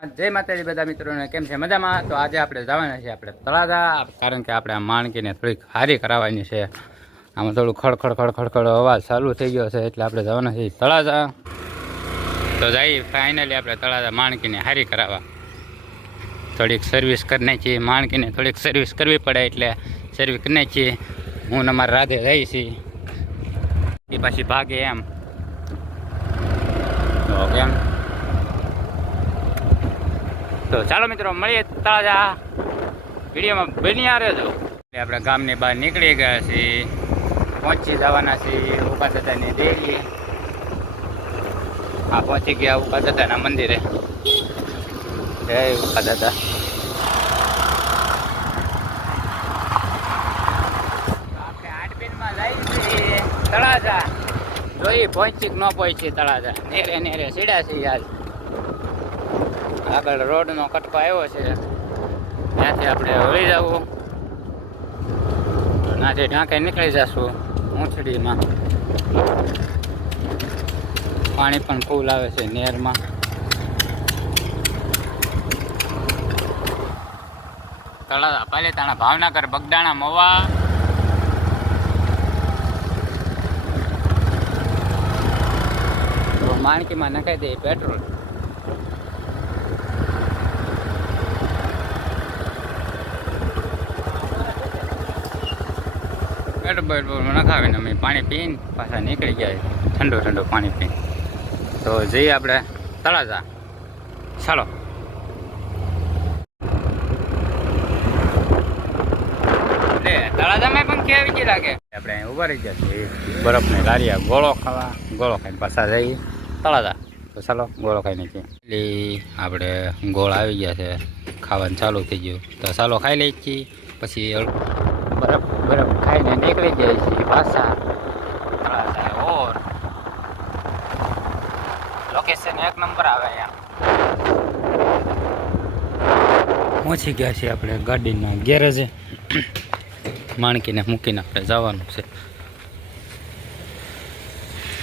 જય માતાજી બધા મિત્રોને, કેમ છે? મજામાં? તો આજે આપણે જવાના છીએ આપણે તળાજા કારણ કે આપણે આ માણકીને થોડીક હારી કરાવવાની છે. આમાં થોડું ખડખડ ખડખડ ખડ અવાજ ચાલુ થઈ ગયો છે, એટલે આપણે જવાના છીએ તળાજા. તો જઈ ફાઇનલી આપણે તળાજા માણકીને હારી કરાવવા. થોડીક સર્વિસ કરી નાખીએ, માણકીને થોડીક સર્વિસ કરવી પડે એટલે સર્વિસ કરી નાખીએ. હું અમારા રાધે જઈ છીએ. એ પાછી ભાગે એમ. તો કેમ? તો ચાલો મિત્રો, મળીએ તાજા વિડીયોમાં બન્યા રહેજો. એટલે આપણે ગામની બહાર નીકળી ગયા છીએ. પહોંચી જવાના છીએ ઊભા દાદાની ડેરી હા, પહોંચી ગયા ઊભા દાદાના મંદિરે. જય ઊભા દાદા તળાજા. જોઈ પહોંચી ન પહોંચી તળાજા. નેરે નેરે, સીડા છે યાર આગળ રોડનો કટકો આવ્યો છે. ત્યાંથી આપણે વળી જવું. ત્યાંથી ઢાંકે નીકળી જશું ઊંચડીમાં પાણી પણ ફૂલ આવે છે નેરમાં. તળાજા પાલીતાણા ભાવનગર, બગદાણા, મવા. માણકીમાં નખાઈ દે પેટ્રોલ. પેટ્રોલ નખાવીને અમે પાણી પીને પાછા નીકળી ગયા ઠંડુ ઠંડુ પાણી પીને. તો જઈએ આપણે તળાજા. ચાલો. તળાજામાં આપણે ઊભા રહી છીએ. બરફની લારીયા ગોળો ખાવા. ગોળો ખાઈને પાછા જઈએ. તળાજા. તો ચાલો, ગોળો ખાઈ નાખીએ એટલે આપણે ગોળ આવી ગયા છે. ખાવાનું ચાલુ થઈ ગયું. તો ચાલો, ખાઈ લઈએ પછી બરફ બરફ ખાઈને નીકળી જાય છે પાછા. તળાજા ઓર. લોકેશન એક નંબર આવે અહીંયા. પહોંચી ગયા છીએ આપણે ગાડીના ગેરેજે. માણકીને મૂકીને આપણે જવાનું છે.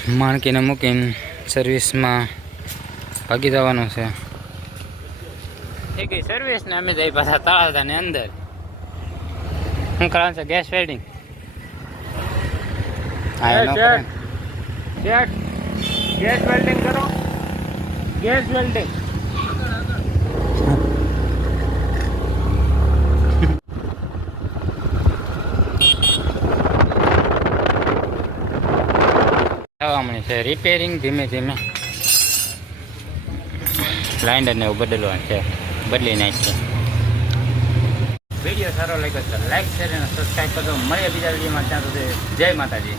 માણકીને મૂકીને સર્વિસમાં ભાગી જવાનું છે. થઈ ગઈ સર્વિસ ને અમે જઈ પાછા તળાજાની અંદર. શું કરવાનું છે? Gas welding. ગેસ વેલ્ડિંગ કરો. Gas welding. થવામણી છે. રિપેરિંગ ધીમે ધીમે. ગ્રાઇન્ડરને એવું બદલવાનું છે. બદલી નાખીએ. વીડિયો સારો લાગ્યો તો લાઈક શેર અને સબસ્ક્રાઈબ કરજો. મળીએ બીજા વિડીયોમાં. ત્યાં સુધી જય માતાજી.